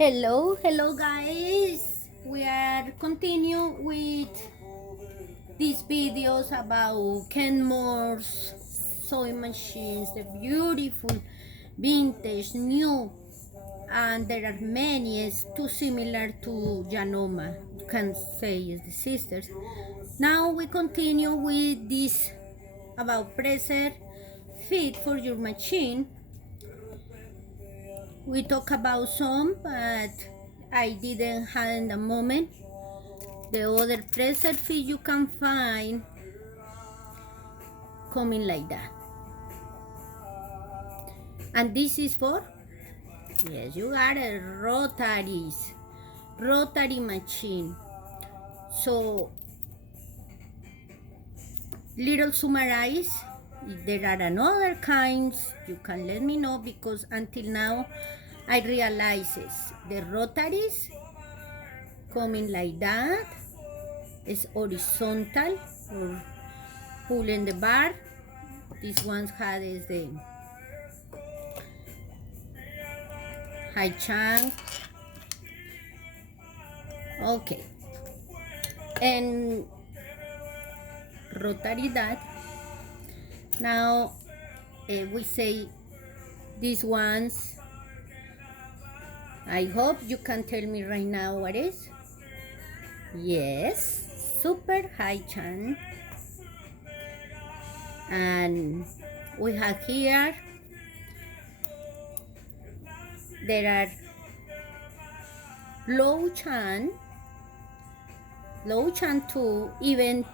Hello guys. We are continue with these videos about Kenmore's sewing machines, the beautiful vintage new, and there are many. It's too similar to Janoma. You can say it's the sisters. Now we continue with this about presser fit for your machine. We talk about some, but I didn't have in the moment. The other presser fit you can find coming like that. And this is for, yes, you got a rotary machine. So, little summarize, if there are another kinds, you can let me know, because until now I realizes the rotaries coming like that is horizontal or pulling the bar. This one's had is the high chunk. Okay, and rotary that. Now we say these ones. I hope you can tell me right now what is. Yes, super high chance. And we have here, there are low chance too, even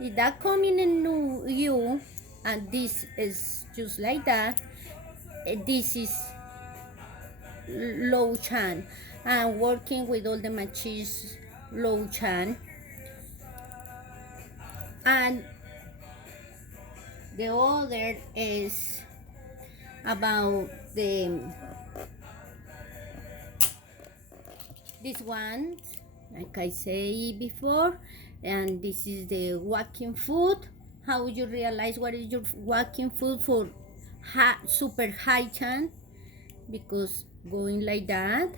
if that coming in new you, and this is just like that, this is low chance. And working with all the machines low chance. And the other is about this one, like I say before, and this is the walking foot. How you realize what is your walking foot for super high chance? Because going like that.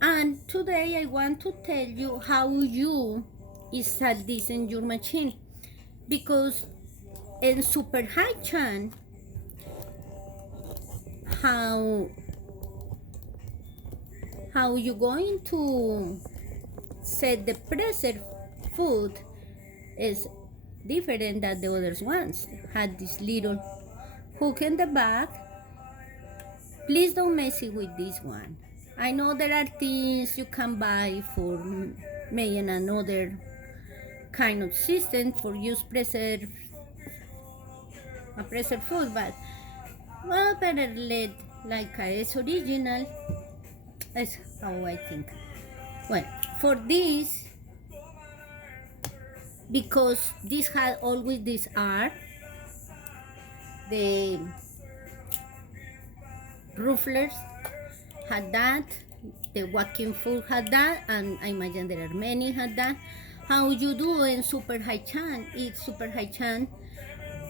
And today I want to tell you how you install this in your machine, because in super high chance, how you going to set the presser foot is different than the others ones. Had this little hook in the back. Please don't mess it with this one. I know there are things you can buy for making another kind of system for use presser foot, but well, better let like it's original. That's how I think. Well, for this, because this had always this R, the rufflers had that, the walking foot had that, and I imagine there are many had that. How you do in super high chance? It's super high chance.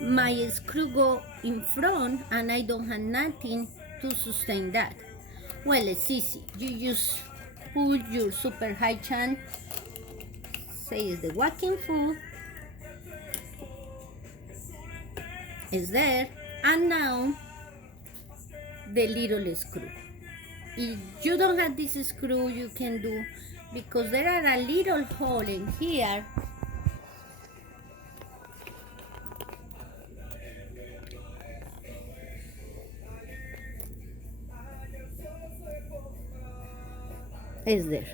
My screw go in front and I don't have nothing to sustain that. Well, it's easy. You just pull your super high chance, say it's the walking foot, is there, and now the little screw. If you don't have this screw, you can do, because there are a little hole in here. Is there.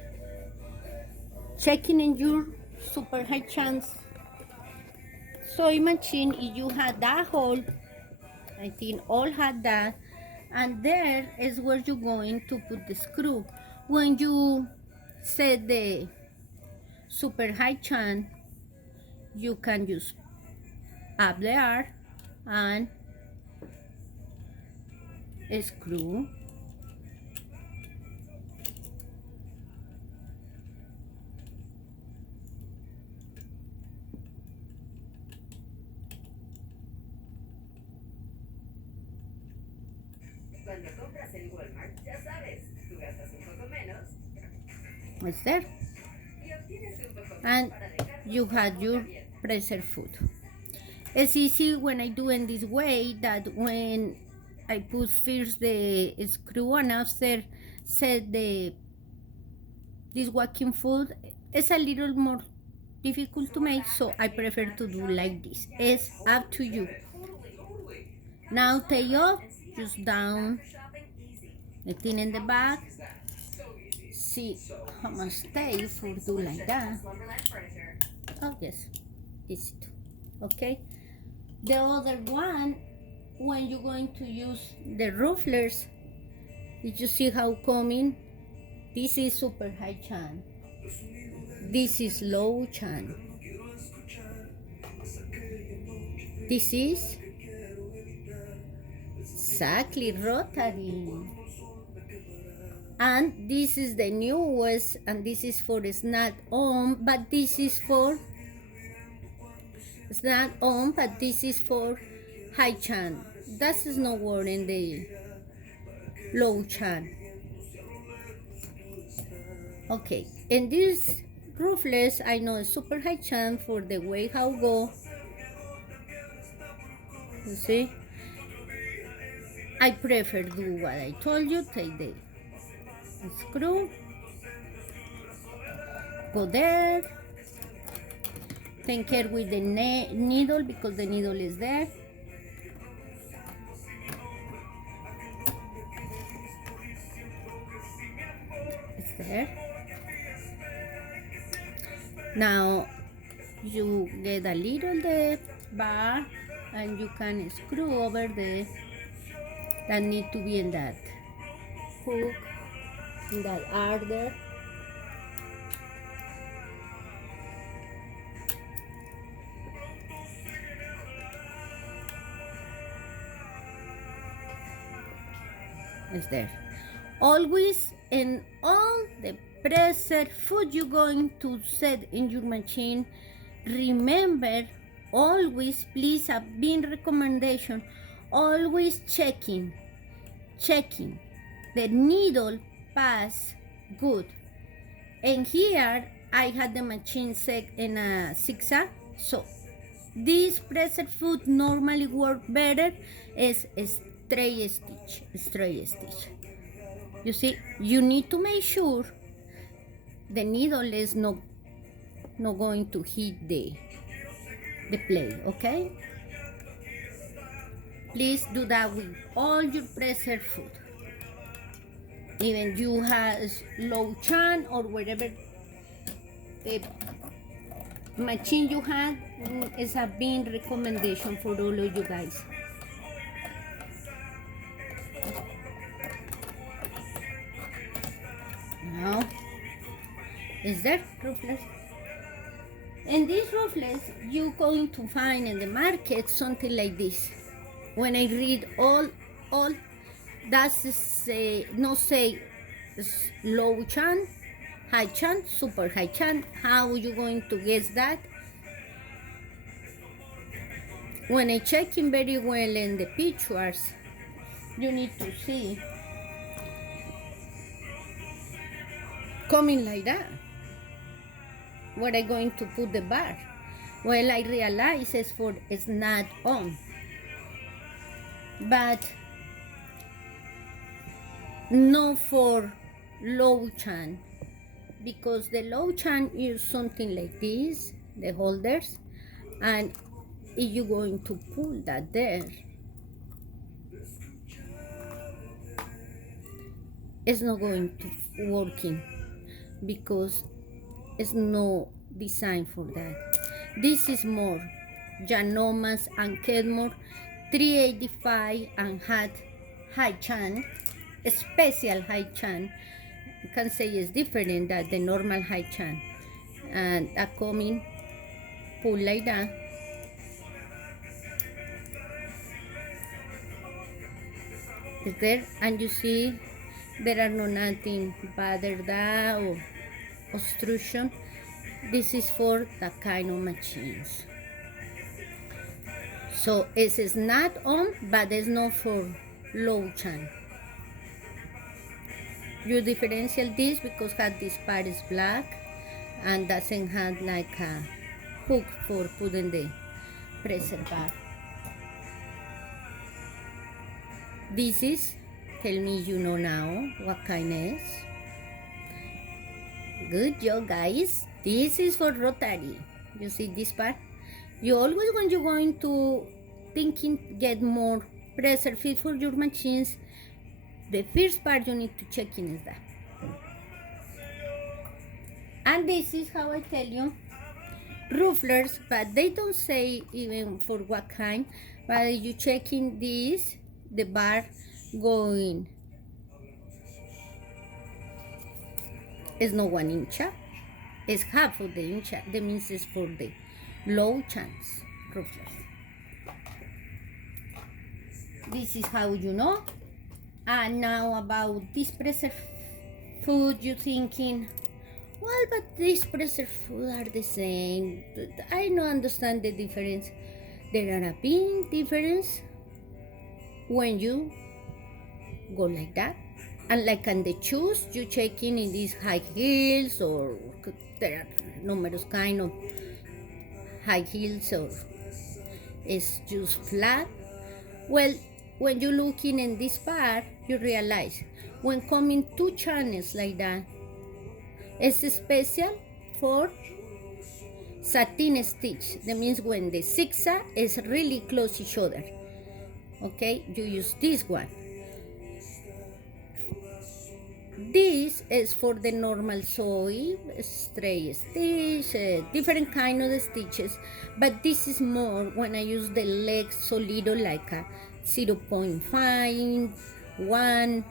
Checking in your super high chance sewing machine, if you had that hole, I think all had that, and there is where you're going to put the screw. When you set the super high chance, you can use up there and a screw. Cuando compras en Walmart, ya sabes, tú gastas un poco menos It's there. And you had your preserved food. It's easy when I do in this way that when I put first the screw and after set the this walking food, it's a little more difficult to make, so I prefer to do like this. It's up to you. Now take off, just down the thing in the back. See how much take for do like that. Oh yes, easy too. Okay. The other one, when you're going to use the rufflers, did you see how coming? This is super high chan. This is low chan. This is exactly rotary. And this is the newest, and this is for snap on, but this is for snap on, but this is for high chan. That is no word in the low chan. Okay, and this roofless I know is super high chan for the way how go. You see, I prefer do what I told you. Take the screw, go there, take care with the needle because the needle is there. It's there. Now you get a little the bar and you can screw over the that need to be in that hook, in that arc there. It's there. Always in all the preserved food you're going to set in your machine, remember, always, please, a big recommendation, always checking the needle pass good. And here I had the machine set in a zigzag, so this preserved food normally work better as a straight stitch. You see, you need to make sure the needle is not going to hit the plate, okay? Please do that with all your preserved food. Even you have low chan or whatever the machine you have, is a big recommendation for all of you guys. Now, is that roofless? And this roofless, you're going to find in the market something like this. When I read all, that's no say low chan, high chan, super high chan. How are you going to guess that? When I checking very well in the pictures, you need to see coming like that. Where I going to put the bar? Well, I realize it's for it's not on, but no for low chan, because the low chan is something like this, the holders, and if you're going to pull that there, it's not going to working because it's no design for that. This is more Janomas and Kenmore 385 and had high chan, special high chan. You can say it's different than the normal high chan. And a coming pull like that. Is there, and you see there are no nothing bother that or obstruction. This is for that kind of machines. So it is not on, but it's not for low chan. You differential this because had this part is black and doesn't have like a hook for putting the pressure bar. This is, tell me you know now what kind is. Good job, guys. This is for rotary. You see this part? You always, when you're going to thinking get more pressure fit for your machines, the first part you need to check in is that. And this is how I tell you, rufflers, but they don't say even for what kind, but you checking this, the bar going, it's not 1 inch, it's half of the inch, that means it's for the low chance rufflers. This is how you know. And now about this pressure food, you thinking, well, but these pressure food are the same. I don't understand the difference. There are a big difference when you go like that. And like on the shoes, you checking in these high heels, or there are numerous kind of high heels, or it's just flat. Well, when you're looking in this part, you realize when coming 2 channels like that, it's special for satin stitch. That means when the zigzag is really close each other. Okay, you use this one. This is for the normal sewing, straight stitch, different kind of stitches, but this is more when I use the legs so little, like a 0.5, 1,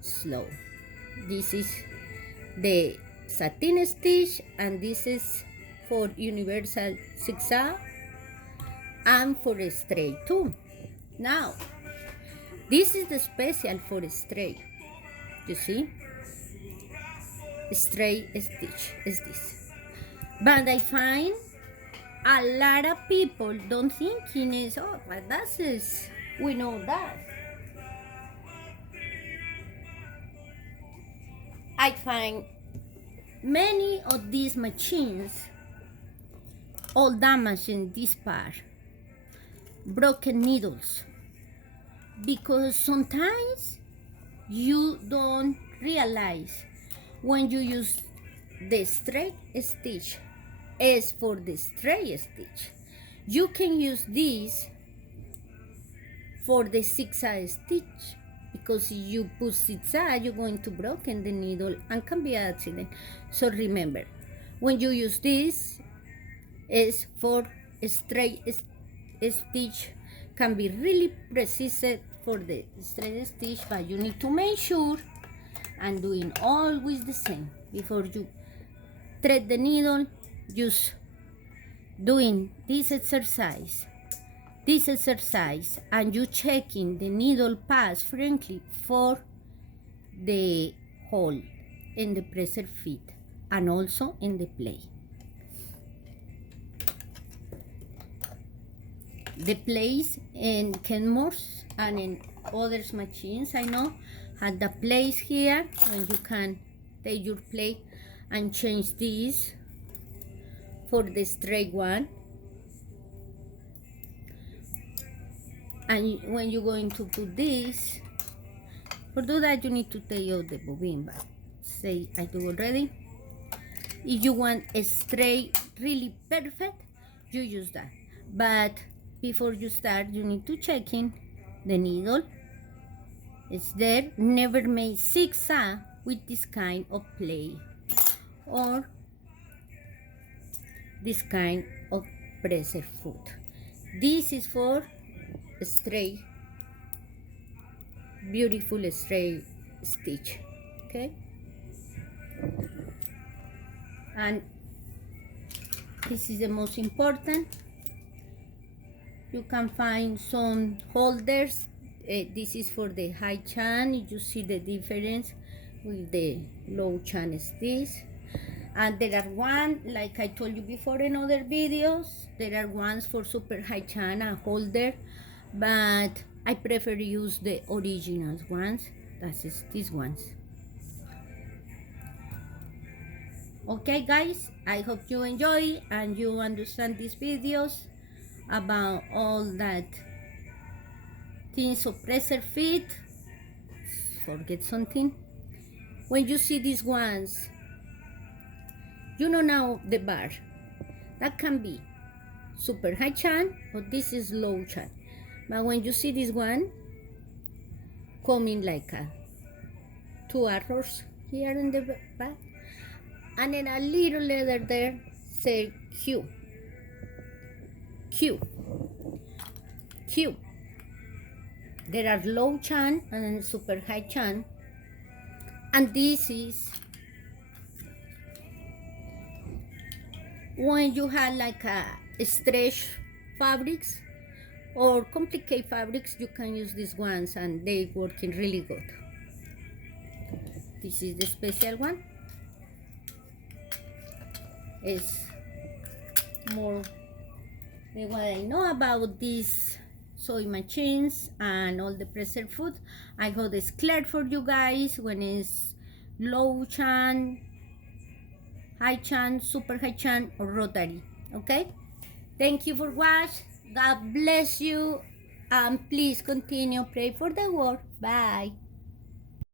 slow. This is the satin stitch, and this is for universal zigzag and for straight too. Now, this is the special for straight. You see, straight stitch is this, but I find a lot of people don't thinking is, oh, but that's is, we know that. I find many of these machines all damaged in this part, broken needles, because sometimes you don't realize when you use the straight stitch is for the straight stitch. You can use this for the zigzag stitch, because if you put zigzag, you're going to broken the needle and can be an accident. So remember, when you use this, is for straight stitch, can be really precise for the straight stitch, but you need to make sure and doing always the same before you thread the needle. Just doing this exercise, and you checking the needle pass frequently for the hole in the pressure fit and also in the play. The plays in Kenmore's and in other machines I know had the place here when you can take your play and change this for the straight one. And when you're going to put this, for do that you need to take out the bobbin, but say I do already. If you want a straight, really perfect, you use that. But before you start, you need to check in the needle. It's there. Never make zigzag with this kind of play or this kind of pressure foot. This is for straight, beautiful straight stitch. Okay, and this is the most important. You can find some holders. This is for the high chan. You see the difference with the low chan stitch. And there are one, like I told you before in other videos, there are ones for super high chan and holder, but I prefer use the original ones. That is these ones. Okay guys, I hope you enjoy and you understand these videos about all that things of preserve feed. Forget something. When you see these ones, you know now the bar. That can be super high chan, but this is low chan. But when you see this one coming like two arrows here in the back, and then a little letter there say Q, Q, Q. There are low chan and super high chan, and this is when you have like a stretch fabrics or complicated fabrics, you can use these ones and they working really good. This is the special one. It's more the what I know about these sewing machines and all the preserved food. I hope it's clear for you guys when it's low chan, high chan, super high chan, or rotary. Okay, thank you for watching. God bless you, and please continue pray for the world. Bye.